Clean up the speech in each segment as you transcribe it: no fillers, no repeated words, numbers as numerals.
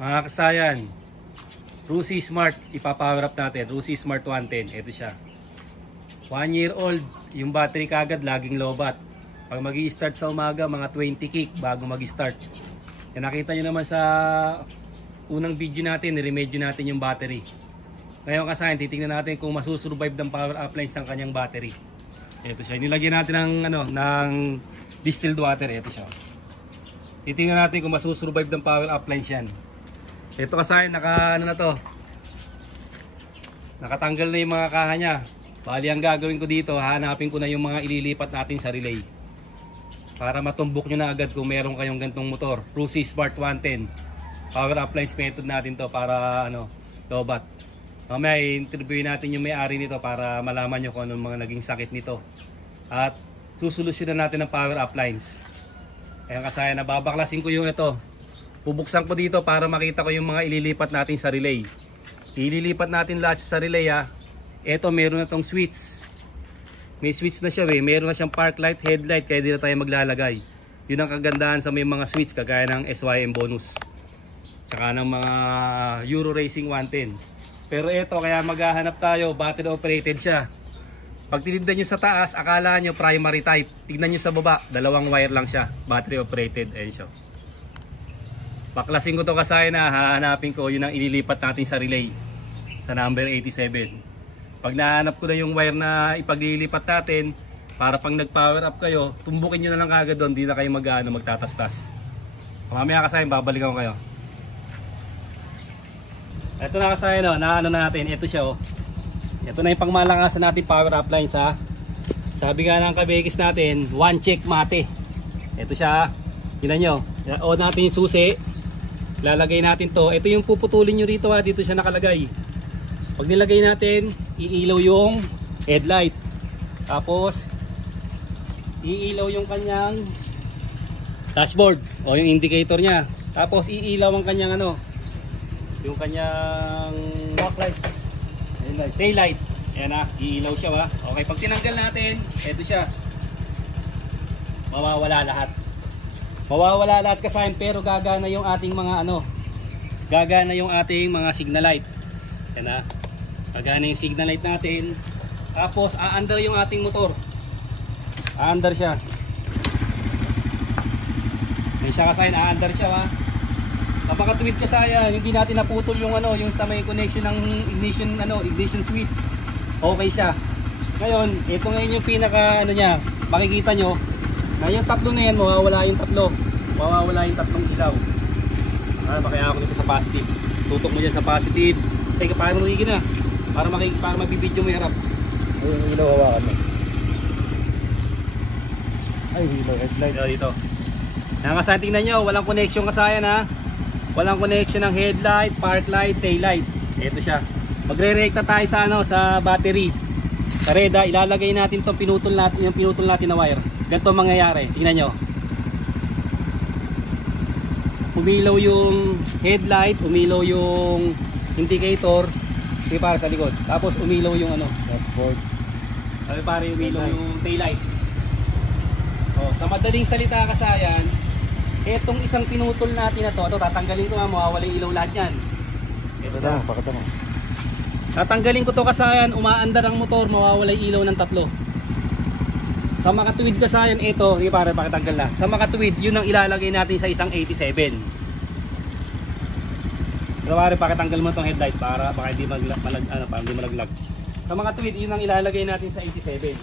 Mga kasayan, Rusi Smart, ipapower up natin. Rusi Smart 110, ito siya. 1 year old, yung battery kagad laging lobat. Pag mag-i-start sa umaga, mga 20 kick bago mag-start. Yan, nakita nyo naman sa unang video natin, niremedyo natin yung battery. Ngayon kasayan, titingnan natin kung masusurvive ng power uplines ng kanyang battery. Ito siya, nilagyan natin ng distilled water, ito siya. Titingnan natin kung masusurvive ng power uplines yan. Ito kasayan, nakatanggal na yung mga kaha nya. Bali, ang gagawin ko dito, hahanapin ko na yung mga ililipat natin sa relay. Para matumbok nyo na agad kung meron kayong gantong motor. Rusi Smart 110. Power uplines method natin to para lobat. Mamaya i-interview natin yung may-ari nito para malaman nyo kung anong mga naging sakit nito. At susolusyonan natin ang power uplines. Ayan kasayan, nababaklasin ko yung ito. Bubuksan ko dito para makita ko yung mga ililipat natin sa relay. Ililipat natin lahat sa relay ha. Ito meron na tong switch. May switch na siya meron na siyang park light, headlight, kaya di na tayo maglalagay. Yun ang kagandahan sa may mga switch kagaya ng SYM bonus. Saka ng mga Euro Racing 110. Pero ito kaya maghahanap tayo, battery operated siya. Pag tinignan nyo sa taas, akala nyo primary type. Tignan nyo sa baba, dalawang wire lang siya, battery operated. Ayan siya. Baklasin ko to kasaya na hahanapin ko yun ang ililipat natin sa relay. Sa number 87. Pag nahanap ko na yung wire na ipaglilipat natin, para pang nag-power up kayo, tumbukin nyo na lang kagad doon, di na kayo magtatastas. Mamaya kasayin, babalikan ko kayo. Ito na kasayin, natin, ito siya Ito na yung pangmalakasan natin power up lines ha. Sabi nga ng kabekis natin, one check mate. Ito siya, tingnan nyo, on natin yung susi, lalagay natin to. Ito yung puputulin nyo rito ha, dito siya nakalagay. Pag nilagay natin, iilaw yung headlight. Tapos iilaw yung kanyang dashboard o yung indicator niya. Tapos iilaw ang kanyang yung kanyang backlight, tail light. Ayan na, iilaw siya ha. Okay, pag tinanggal natin, eto siya. Mawawala lahat. Mawawala lahat kasayan, pero gagana yung ating mga gagana yung ating mga signal light. Ayan na. Gagana yung signal light natin. Tapos aandar yung ating motor. Aandar siya. Yan siya kasayan, aandar siya ha. Kapag katuwid kasayan, hindi natin naputol yung yung sa may connection ng ignition switch. Okay siya. Ngayon, ito ngayon yung pinaka niya. Makikita nyo na yung tatlo na yan, mawawala yung tatlo. Mawawala yung tatlong ilaw. Kaya ako dito sa positive. Tutok mo dyan sa positive. Teka, paano magiging na? Para magbibidyo mo harap. Ay, yung ilaw hawakan mo. Ay, ilaw headlight. Dito. Nakasayan, tingnan nyo, walang connection kasayan ha. Walang connection ng headlight, park light, tail light. Ito siya. Magre-rekta tayo sa battery. Sa reda, ilalagay natin yung pinutol natin na wire. Ganito mangyayari. Tingnan nyo. Umilaw yung headlight, umilaw yung indicator. Sige para sa likod. Tapos umilaw yung dashboard. Sabi pare, umilaw yung taillight. Sa madaling salita kasayan, etong isang pinutol natin na to, tatanggalin ko mawawala yung ilaw lahat yan. Pakita mo. Tatanggalin ko to kasayan, umaandar ang motor, mawawala yung ilaw ng tatlo. Sa makatuwid kasayan, ito, sige pare, pakitanggal na. Sa makatuwid, yun ang ilalagay natin sa isang 87. Pero pare, pakitanggal mo itong headlight para baka hindi malaglag. Sa mga tuwid, yun ang ilalagay natin sa 87.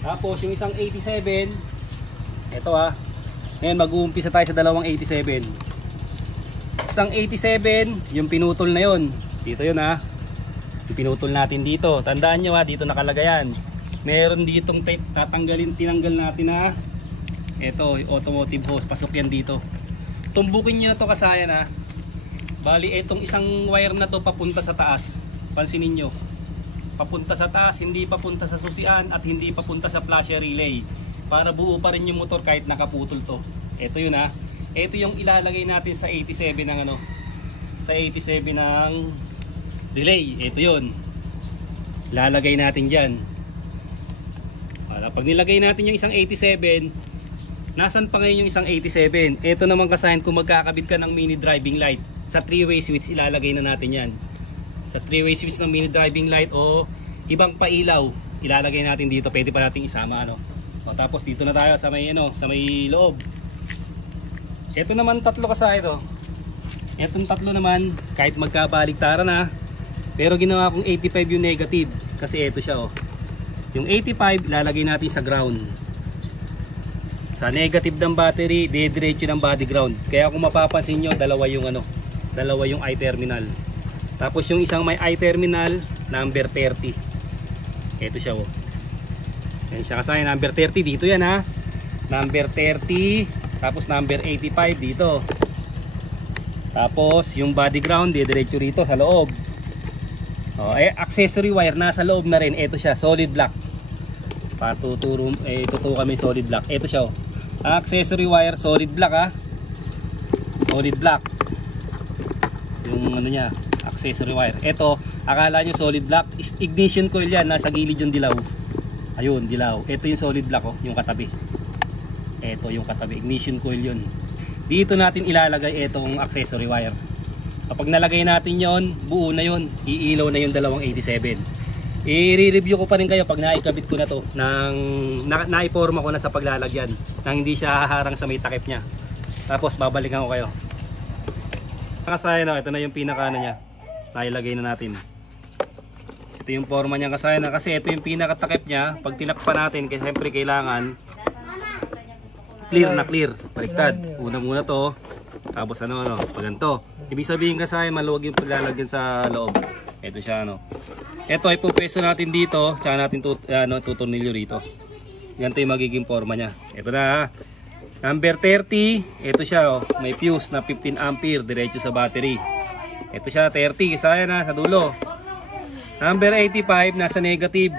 Tapos yung isang 87, ito ha. Ngayon mag-uumpisa tayo sa dalawang 87. Isang 87, yung pinutol na yun. Dito yun ha. Yung pinutol natin dito. Tandaan nyo ha, dito nakalagay yan. Meron ditong tinanggal natin ha. Ito, yung automotive hose. Pasok yan dito. Tumbukin nyo na ito kasayan ha. Bali, itong isang wire na to papunta sa taas. Pansinin nyo. Papunta sa taas, hindi papunta sa susian at hindi papunta sa flasher relay. Para buo pa rin yung motor kahit nakaputol to. Ito yun ha. Ito yung ilalagay natin sa 87 ng sa 87 ng relay. Ito yun. Lalagay natin dyan. Pag nilagay natin yung isang 87, Nasaan pa ngayon yung isang 87? Ito naman kasayan kung magkakabit ka ng mini driving light. Sa 3-way switch ilalagay na natin yan. Sa 3-way switch ng mini driving light o ibang pailaw, ilalagay natin dito. Pwede pa nating isama ano. O, tapos dito na tayo sa may ano, sa may loob. Ito naman tatlo kasayan to. Etong tatlo naman kahit magkabaligtaran na, pero ginawa kong 85 yung negative kasi ito siya oh. Yung 85 ilalagay natin sa ground. Sa negative ng battery, didiretso ng body ground. Kaya kung mapapansin nyo, dalawa yung I terminal. Tapos yung isang may I terminal, number 30. Ito siya oh. Yan siya kasaya, number 30 dito yan ha. Number 30, tapos number 85 dito. Tapos yung body ground, didiretso rito sa loob. Oh, accessory wire nasa loob na rin. Ito siya, solid black. Tuturo kami solid black. Ito siya oh. Accessory wire solid black ha. Solid black. Yung ano niya, accessory wire. Ito, akala nyo solid black, ignition coil yan, nasa gilid yung dilaw. Ayun, dilaw. Ito yung solid black oh, yung katabi. Ito yung katabi, ignition coil yun. Dito natin ilalagay itong accessory wire. Kapag nalagay natin yon, buo na yon, iilaw na yung dalawang 87. I-review ko pa rin kayo pag naikabit ko na to naiporma ko na sa paglalagyan nang hindi siya haharang sa may takip niya. Tapos babalikan ko kayo. Kasaya no, ito na yung pinaka niya. Nailagay na natin. Ito yung forma niya kasaya na kasi ito yung pinaka takip niya. Pag tinakpan natin kasi siyempre kailangan clear na clear. Baliktad. Una muna to. Tapos ano pag ganito. Ibig sabihin kasaya maluwag yung paglalagyan sa loob. Ito siya ano. Ito ay pupeso natin dito, tsaka natin tutornilyo rito. Ganito yung magiging forma niya. Ito na. Number 30, ito siya oh, may fuse na 15 ampere diretso sa battery. Ito siya 30, kasaya na sa dulo. Number 85 nasa negative.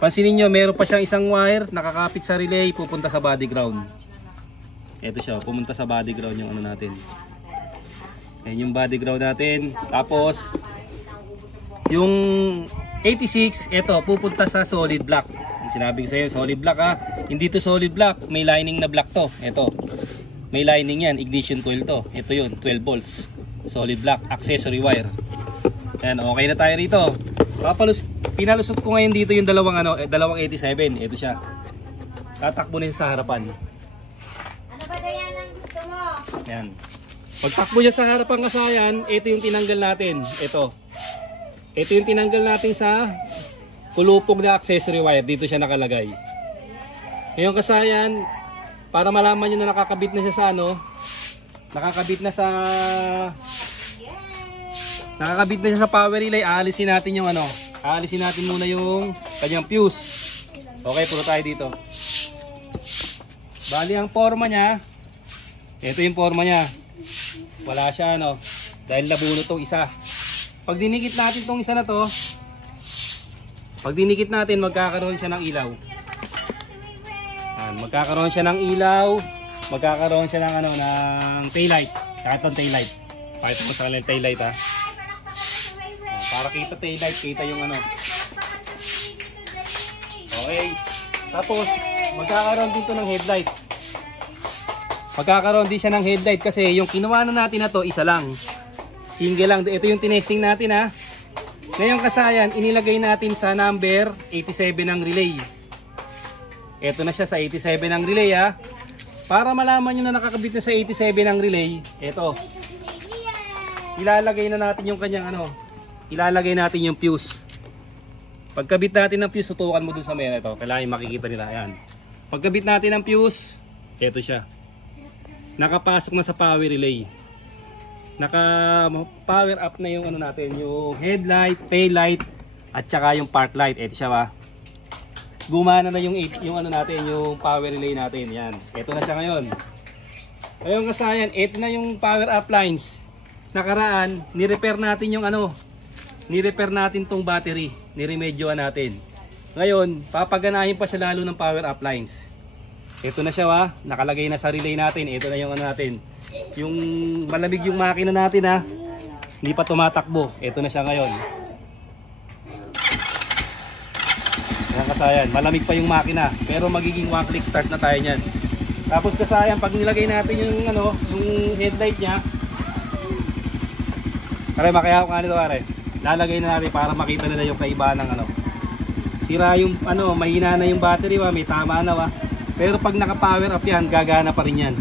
Pansinin niyo, meron pa siyang isang wire nakakapit sa relay pupunta sa body ground. Ito siya, pumunta sa body ground yung ano natin. Ayan yung body ground natin. Tapos yung 86, ito pupunta sa solid black. Yung sinabi ko sa iyo, solid black ha. Hindi to solid black, may lining na black to. Ito. May lining yan, ignition coil to. Ito yun, 12 volts. Solid black, accessory wire. Ayan, okay na tayo rito. Pinalusot ko ngayon dito yung dalawang 87. Ito siya. Tatakbo na sa harapan. Ano ba yan ang gusto mo? Ayan. Pagtakbo niya sa harapan kasayan, ito yung tinanggal natin. Ito yung tinanggal natin sa kulupog na accessory wire. Dito siya nakalagay. Ngayon kasayan, para malaman nyo na nakakabit na siya sa ano, nakakabit na siya sa power relay, aalisin natin yung ano, aalisin natin muna yung kanyang fuse. Okay, puro tayo dito. Bali ang forma niya, ito yung forma niya. Wala siya ano, dahil nabunot tong isa. Pag dinikit natin tong isa na to, pag dinikit natin, magkakaroon siya ng ilaw. Yan, magkakaroon siya ng ilaw, magkakaroon siya ng ano, ng taillight. Kahit ng taillight. Kahit mo sa kanilang taillight ha. Yan, para kita taillight, kita yung ano. Okay. Tapos, magkakaroon dito ng headlight. Magkakaroon din siya ng headlight kasi yung kinuha na natin na to, isa lang. Single lang. Ito yung tinesting natin ha. Ngayon kasayan, inilagay natin sa number 87 ng relay. Ito na siya sa 87 ng relay ha. Para malaman nyo na nakakabit na sa 87 ng relay, ito. Ilalagay na natin yung kanyang ano. Ilalagay natin yung fuse. Pagkabit natin ng fuse, tutukan mo dun sa mera ito. Kailangan makikita nila. Ayan. Pagkabit natin ng fuse, ito siya. Nakapasok na sa power relay. Naka-power up na yung ano natin, yung headlight, tail light, at saka yung park light. Ito siya ba? Gumana na yung ano natin, yung power relay natin. Yan. Ito na siya ngayon. Ngayon kasayan, ito na yung power up lines. Nakaraan, ni-repair natin yung ano, ni-repair natin tong battery, ni-remedyoan natin. Ngayon, papaganahin pa siya lalo ng power up lines. Ito na siya ha, nakalagay na sa relay natin. Ito na yung ano natin. Yung malamig yung makina natin ha. Hindi pa tumatakbo. Ito na siya ngayon. Ayan kasayan, malamig pa yung makina. Pero magiging one click start na tayo niyan. Tapos kasayan, pag nilagay natin yung ano, yung headlight niya. Pare, makaya ko nga nito pare. Lalagay na natin para makita nila yung kaibahan ng ano. Sira yung ano, mahina na yung battery wa, may tama na wa. Pero pag naka-power up yan, gagana pa rin yan.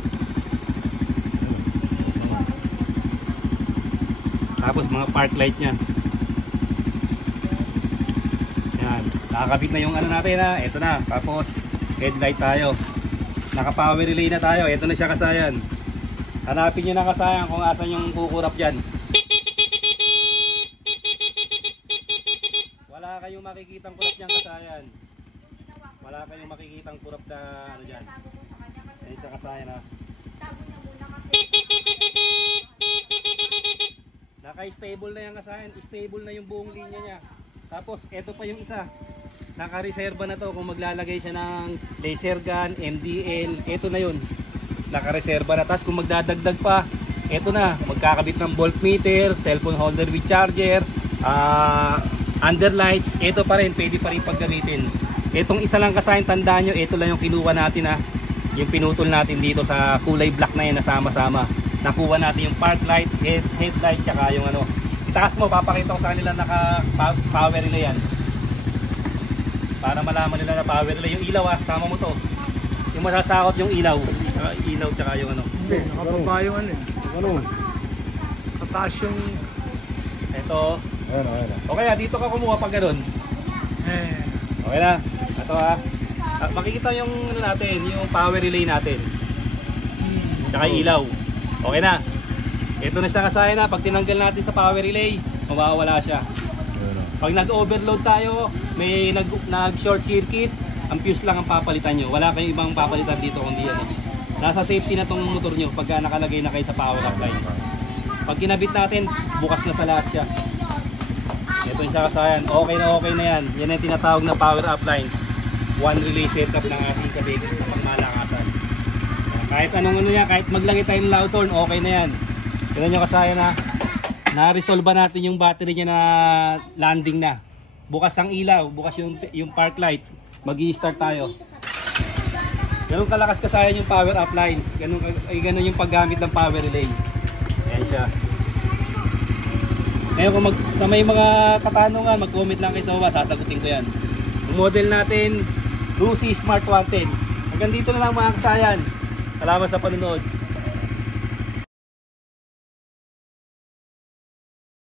Tapos mga park light niya. Yan, nakakabit na yung ano natin ha. Ito na, tapos headlight tayo. Naka-power relay na tayo. Ito na siya kasayan. Hanapin nyo na kasayan kung asan yung kukurap dyan. Wala kayong makikitang kurap dyan kasayan. Wala kayong makikitang kurap na ano dyan. Yan siya kasayan ha. Naka-stable na yan kasayan. Stable na yung buong linya niya. Tapos ito pa yung isa. Naka-reserva na to kung maglalagay siya ng laser gun, MDL. Ito na yun. Naka-reserva na. Tapos kung magdadagdag pa, ito na. Magkakabit ng voltmeter, cellphone holder with charger, underlights. Ito pa rin. Pwede pa rin paggamitin. Itong isa lang kasayan, tandaan nyo, ito lang yung kinuha natin ha. Yung pinutol natin dito sa kulay black na yan na sama-sama. Nakuha natin yung park light, headlight, tsaka yung ano. Itaas mo, papakita ko sa kanila naka-power relay yan. Para malaman nila na power relay. Yung ilaw ha, sama mo to. Yung masasakot yung ilaw. Ilaw tsaka yung ano. Hindi, nakababa yung ano eh. Ano? Sa taas yung... Ito. Ayan, ayan. Okay ha, dito ka kumuha pag ganun. Okay na. Ito ha. Makikita yung ano natin, yung power relay natin. Tsaka yung ilaw. Okay na. Ito na siya kasayan na. Pag tinanggal natin sa power relay, mawawala siya. Pag nag-overload tayo, may nag-short circuit, ang fuse lang ang papalitan nyo. Wala kayong ibang papalitan dito kundi yan. Nasa safety na tong motor nyo pagka nakalagay na kayo sa power appliance. Pag kinabit natin, bukas na sa lahat siya. Ito siya kasayan. Okay na yan. Yan ang tinatawag na power appliance. One relay setup ng ating kabigis na pangmalakasan. Kahit anong ano yan, kahit maglagay tayo ng loud horn, okay na yan. Tignan nyo kasayan ha. Na-resolve natin yung battery niya na landing na. Bukas ang ilaw, bukas yung park light. Mag-i-start tayo. Ganun kalakas kasayan yung power appliance. Ganun yung paggamit ng power relay. Ayan siya. Ngayon kung sa may mga katanungan, mag-comment lang kayo sa baba, sasagutin ko yan. Yung model natin, Rusi Smart 110. Hanggang dito na lang mga kasayan. Salamat sa panonood.